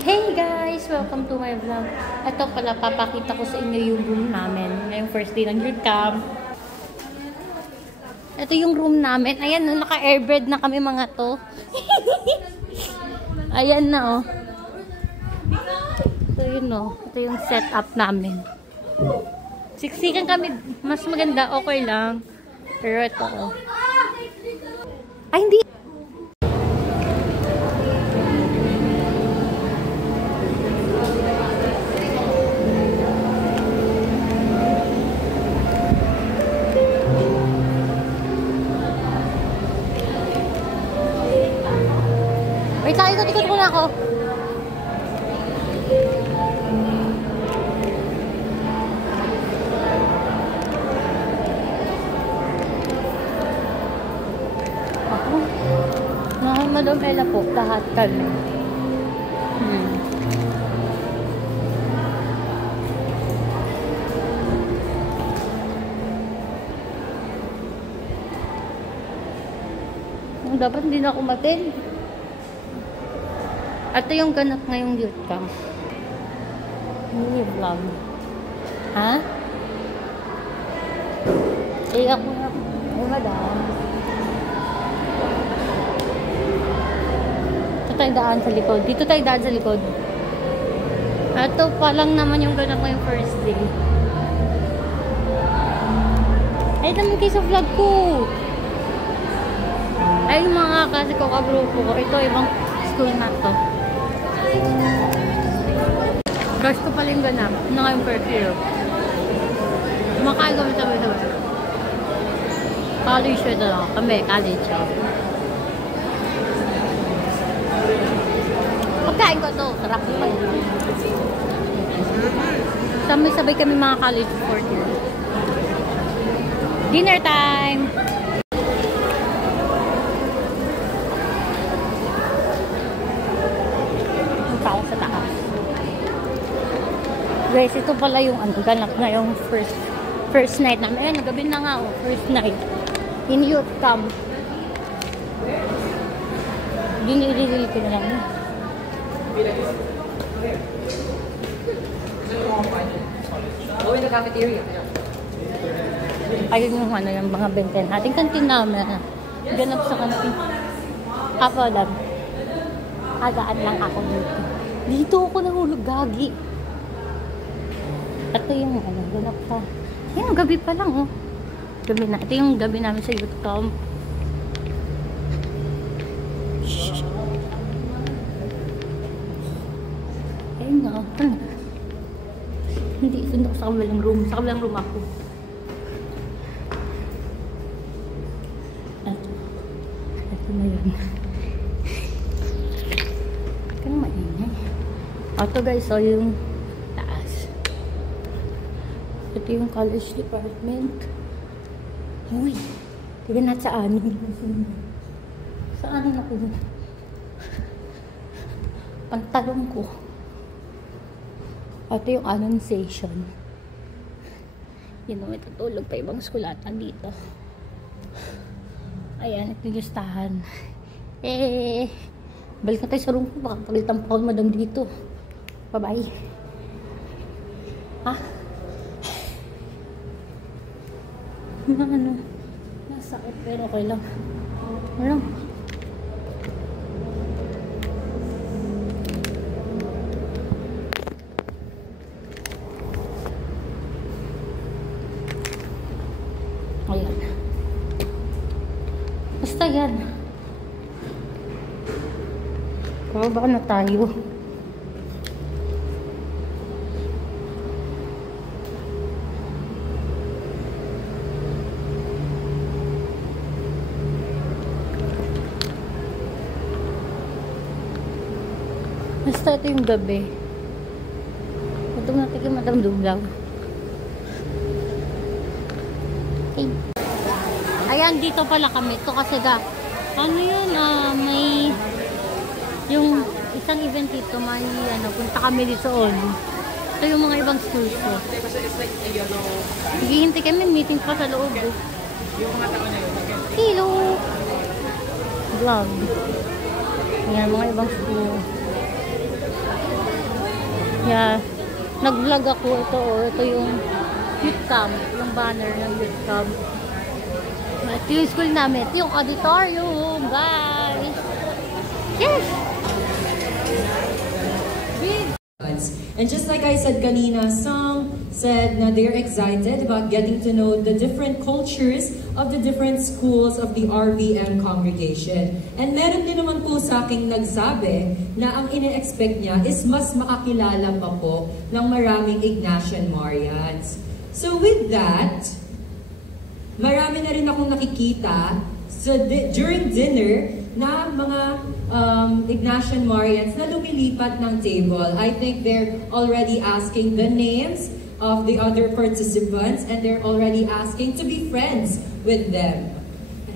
Hey guys! Welcome to my vlog. Ito pala, papakita ko sa inyo yung room namin. Ngayong first day ng youth camp. Ito yung room namin. Ayan, naka-airbed na kami mga to. Ayan na, oh. So, yun, oh. Ito yung setup namin. Siksikan kami. Mas maganda, okay lang. Pero ito, oh. Ay, hindi! Wait lang, ikot muna ako. Ako? Madam Ella po, lahat kami. Dapat hindi na ako matin. Ito yung ganap ngayong youth camp. Mini vlog. Ha? Eh ako na. Ay madam. Dito tayo daan sa likod. Dito tayo daan sa likod. Ito pa lang naman yung ganap ngayong first day. Ay naman kayo sa vlog ko. Ay mga kasi ko kabrupo ko. Ito ibang school na to. Guys, ko pala yung ganap na ngayong curfew. Kumakain kami sabay-sabay. College ito lang. Kami, college. Pagkain ko to. Sarap ko pala. Sabay-sabay kami mga college fourth year. Dinner time! Sa taas. Guys, ito pala yung ganap na yung first night namin. Ayan, gabi na nga, oh, first night. In youth camp. Ginilil ko na lang. Go in the cafeteria. Ayun yung ano, yung mga benten. Ating kantin namin. Ganap sa kantin. Ako lang. Agaan lang ako dito. Dito ako nahulog, gagi. Ito yung ano, ganap pa. Ayan, gabi pa lang, oh. Gabi na. Ito yung gabi namin sa youth camp. Ayun nga. Hindi, sundo ko sa kabilang room. Sa kabilang room ako. Ito na yun. Kaya maingay. Ito guys, so yung taas. Ito yung college department. Uy, tignan natin sa anin. Sa anin ako dun? Pantalong ko. Ito yung annunciation. Yun know, may tutulog pa ibang skulatan dito. Ayan, ito yung listahan. Balik na tayo sa room ko. Baka pagalitan pa ako madam dito. Bye-bye. Ha? Ano? Nasakit pero okay lang. Ano? Ayan. Basta yan. Baka na tayo. Basta ito yung gabi. Ito natin kay Madam Dublaw. Okay. Ayan, dito pala kami. Ito kasi ano yun, may yung isang event dito, may punta kami dito on. Ito yung mga ibang schools ko. Hihintay kami, meeting pa sa loob. Hello! Vlog. Ayan, mga ibang school. Yeah. Nag-vlog ako. Ito yung youth camp. Yung banner ng youth camp. Ito yung school namin. Ito yung auditorium, guys. Yes! And just like I said kanina, some said na they're excited about getting to know the different cultures of the different schools of the RVM congregation. And meron din naman po sa aking nagsabi na ang ine-expect niya is mas makakilala pa po ng maraming Ignatian Marians. So with that, marami na rin akong nakikita during dinner na mga Ignatian Marians na lumilipat ng table. I think they're already asking the names of the other participants and they're already asking to be friends with them.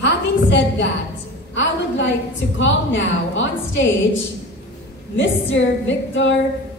Having said that, I would like to call now on stage Mr. Victor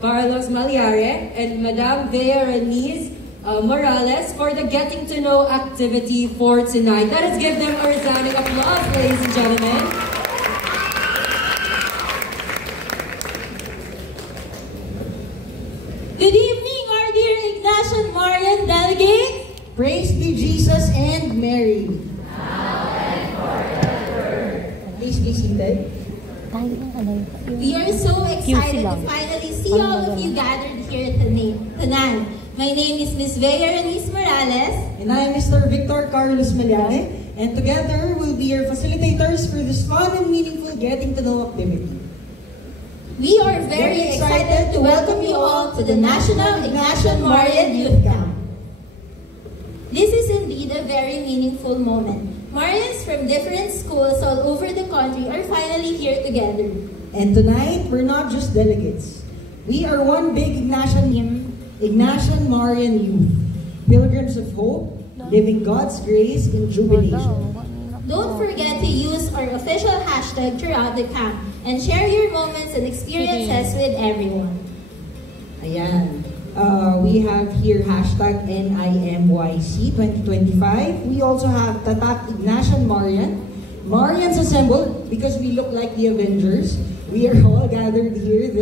Carlos Maliare and Madam Bea Reniz Morales for the Getting to Know activity for tonight. Let us give them a resounding applause, ladies and gentlemen. Good evening, our dear Ignatian Marian delegates. Praise be Jesus and Mary. Now and forever. Please be seated. We are so excited to finally see all of you gathered here tonight. My name is Ms. Bea Reniz Morales. And I am Mr. Victor Carlos Maliane. And together we'll be your facilitators for this fun and meaningful Getting to Know activity. We are very excited to welcome you all to the National Ignatian Marian Youth Camp. This is indeed a very meaningful moment. Marians from different schools all over the country are finally here together. And tonight, we're not just delegates. We are one big Ignatian Marian youth, pilgrims of hope, living God's grace in jubilation. Don't forget to use our official hashtag throughout the camp and share your moments and experiences with everyone. Ayan. We have here hashtag NIMYC 2025. We also have Tatak Ignatian Marian. Marians assembled because we look like the Avengers. We are all gathered here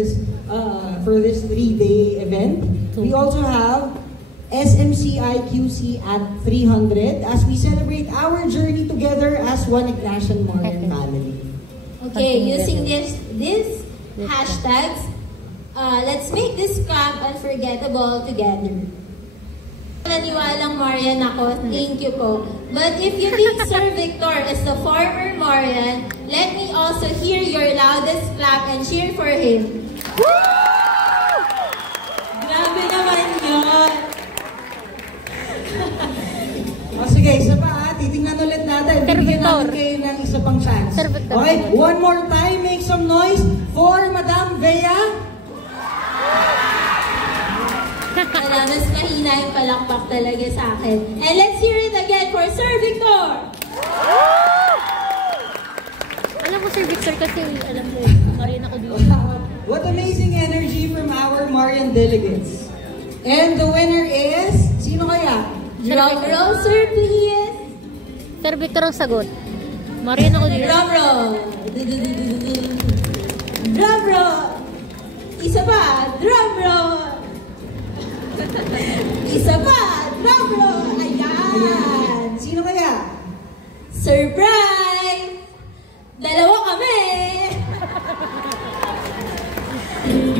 for this 3-day event. We also have SMCIQC at 300 as we celebrate our journey together as one Ignatian Marian family. Okay, using these hashtags, let's make this camp unforgettable together. Naniwalang Marian ako, thank you po. But if you think Sir Victor is the former Marian, let me also hear your loudest clap and cheer for him. Grabe naman yun! O sige, isa pa titingnan ulit natin. Bigyan natin kayo ng isa pang chance. Okay, one more time, make some noise for Madam Bea. Wala, mas mahina yung palakpak talaga sa akin. And let's hear it again for Sir Victor! Alam ko Sir Victor kasi, alam mo, Marian ako dito. What amazing energy from our Marian delegates. And the winner is, sino kaya? Drum roll, sir, please! Sir Victor ang sagot. Marian ako dito. Drum roll! Drum roll! Isa pa! Drum roll! Isa pa! Drum roll! Ayan! Sino kaya? Surprise! Dalawa kami!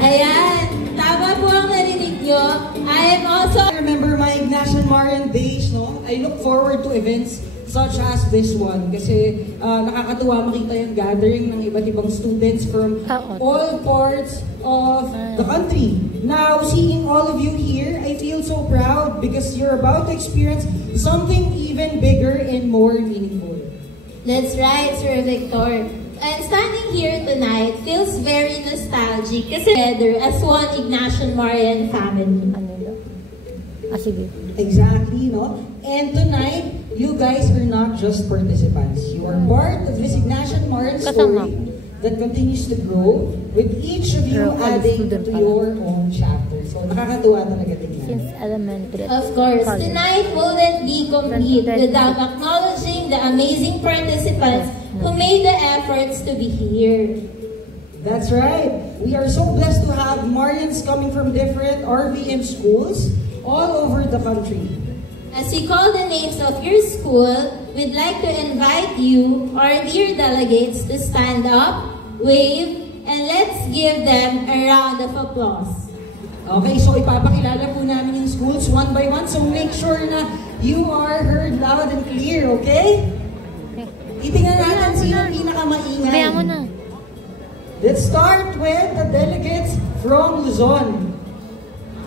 Ayan! Tama po ang narinig nyo. I am also... I remember my Ignatian Marian days, no? I look forward to events such as this one. Kasi nakakatuwa makita yung gathering ng iba't ibang students from all parts of the country. Now, seeing all of you here, I feel so proud because you're about to experience something even bigger and more meaningful. That's right, Sir Victor. And standing here tonight feels very nostalgic kasi together as one Ignatian Marian family. Sige. Exactly, no? And tonight, you guys are not just participants. You are part of this Ignatian Marian story that continues to grow with each of you adding to your own chapter. So, nakakatuwa talaga tingnan. Since elementary. Of course, tonight wouldn't be complete without acknowledging the amazing participants who made the efforts to be here. That's right. We are so blessed to have Marians coming from different RVM schools all over the country. As we call the names of your school, we'd like to invite you, our dear delegates, to stand up, wave, and let's give them a round of applause. Okay, so ipapakilala po namin yung schools one by one. So make sure na you are heard loud and clear, okay? Itingnan natin sino pinakamaingay. Kaya mo na. Let's start with the delegates from Luzon.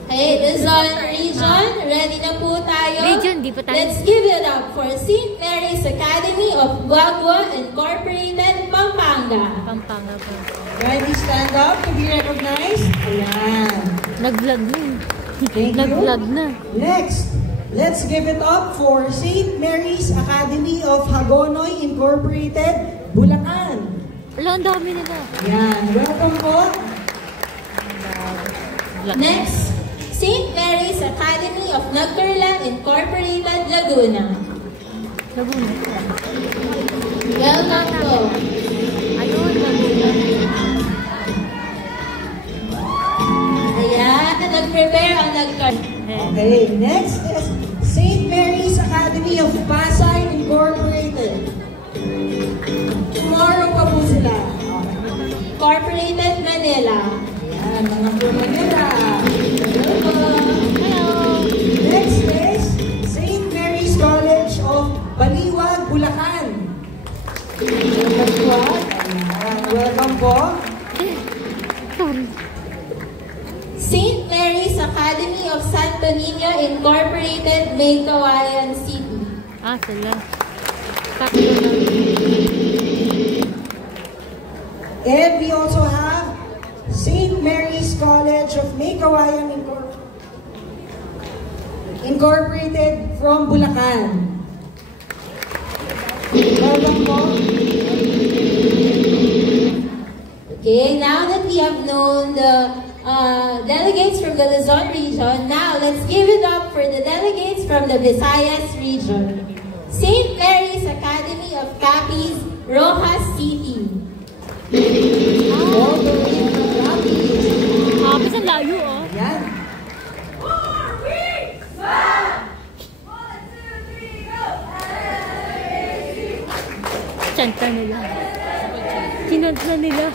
Hey, Luzon Region, ready na po tayo? Region, di pa tayo. Let's give it up for St. Mary's Academy of Guagua Incorporated, Pampanga. Pampanga pa. Kindly stand up to be recognized. Ayan. Nag-vlog na. Thank you. Nag-vlog na. Next, let's give it up for St. Mary's Academy of Hagonoy Incorporated, Bulacan. Wala, ang dami nila. Yan, welcome po. Next, St. Mary's Academy of Nagperlan Incorporated, Laguna. Laguna. Welcome po. Ayun, Laguna. Ayan, nag-prepare ang Okay, next is St. Mary's Academy of Pasay Incorporated. Tomorrow pa po sila. Incorporated, Manila. Ayan, mga po Manila. Hello. Next is St. Mary's College of Baliwag, Bulacan. Baliwag. Ayan, welcome po. Sorry. St. Mary's Academy of Santo Niño Incorporated, Maykawayan City. Ah, sila. Tatlo na. And we also have St. Mary's College of Maykawayan Incorporated from Bulacan. Welcome po. Okay, now that we have known the delegates from the Luzon region, now let's give it up for the delegates from the Visayas region. St. Mary's Academy of Capiz, Rojas City. All the way from Capiz. Kapis ang layo, oh. Yan. Chanta nila. Kinanta nila.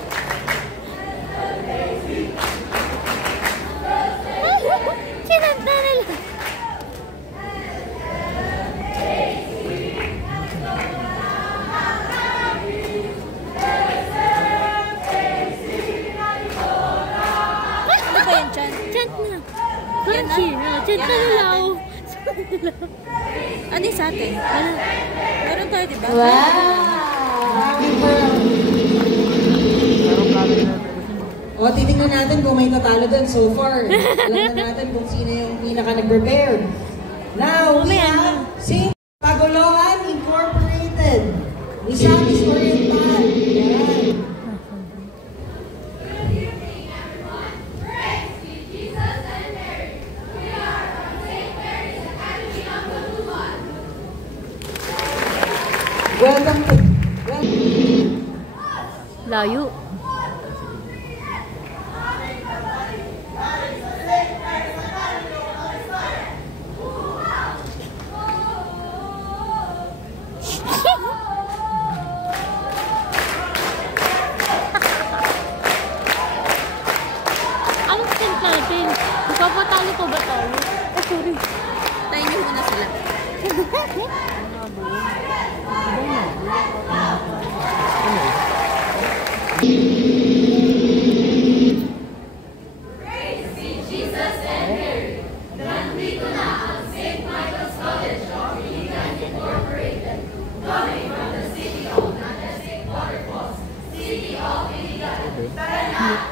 Kinanta nila. Ano ba yan, Chan? Chant na. Crunchy na. Chant na nila, oh. Ano yung sa atin? Meron tayo, diba? Wow! O, titignan natin kung may natalo dun so far. Alam na natin kung sino yung pinaka nag-prepare. Now, we have St. Pagoloan Incorporated. Misamis Oriental. Yan. Welcome to... Layo. Ang chant natin. Papatalo ko ba tayo? Oh, sorry. Tayo niyo muna sila.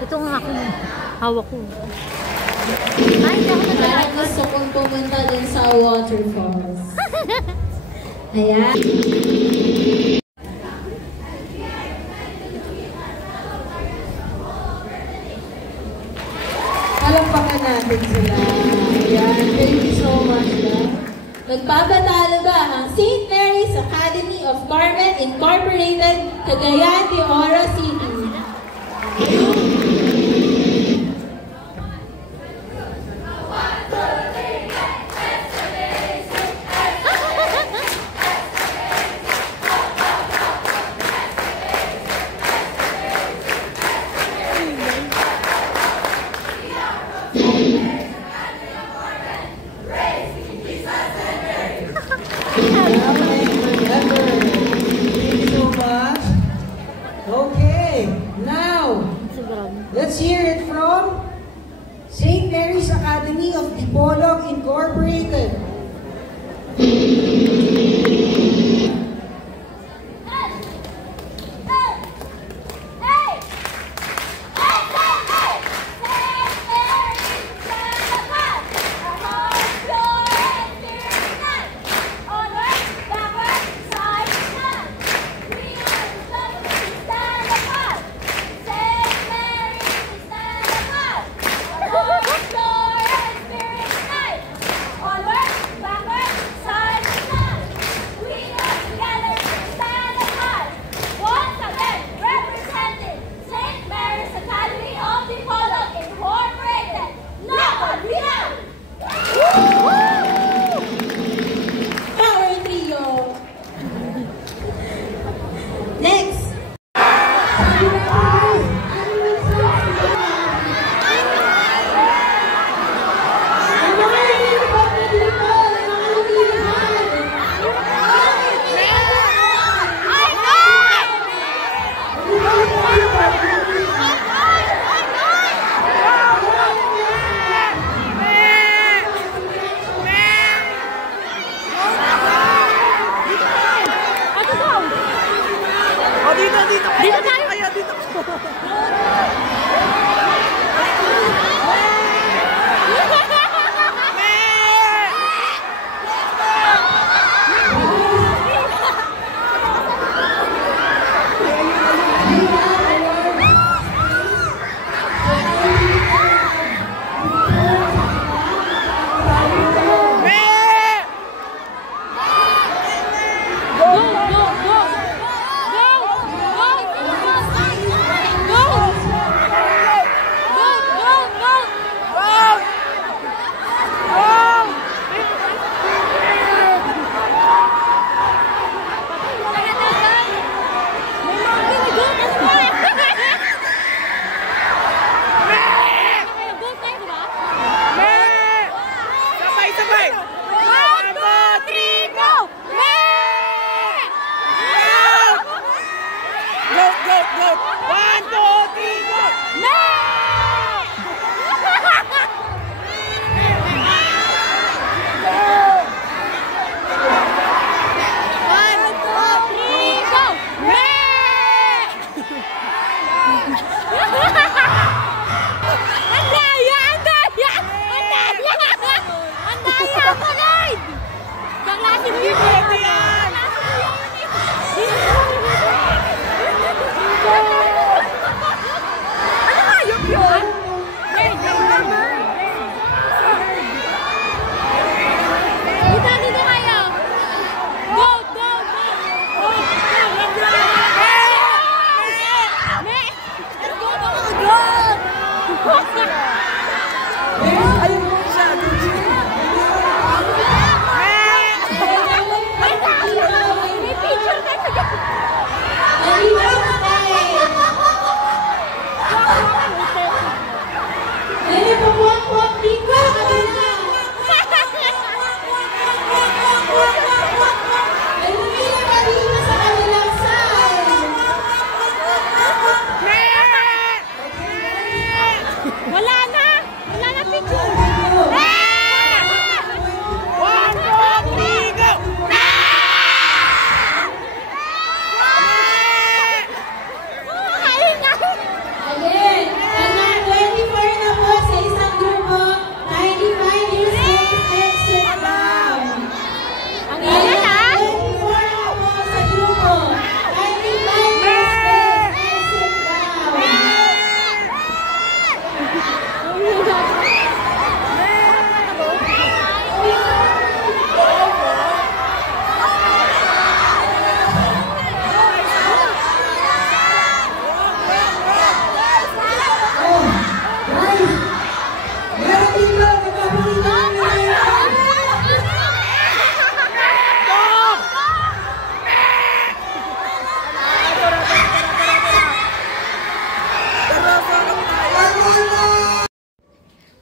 Ito nga ako. Hawak ko. Ay, hindi ako Parang naglalagay. gusto kong pumunta din sa waterfalls. Ayan. Palampakan natin sila. Ayan. Thank you so much. Magpapatalo ba ang St. Mary's Academy of Carmen Incorporated, Cagayan de Oro City? Okay, now, let's hear it from St. Mary's Academy of Dipolog Incorporated. Wala na!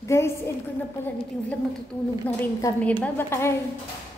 Guys, end ko na pala nito yung vlog. Matutulog na rin kami. Bye-bye!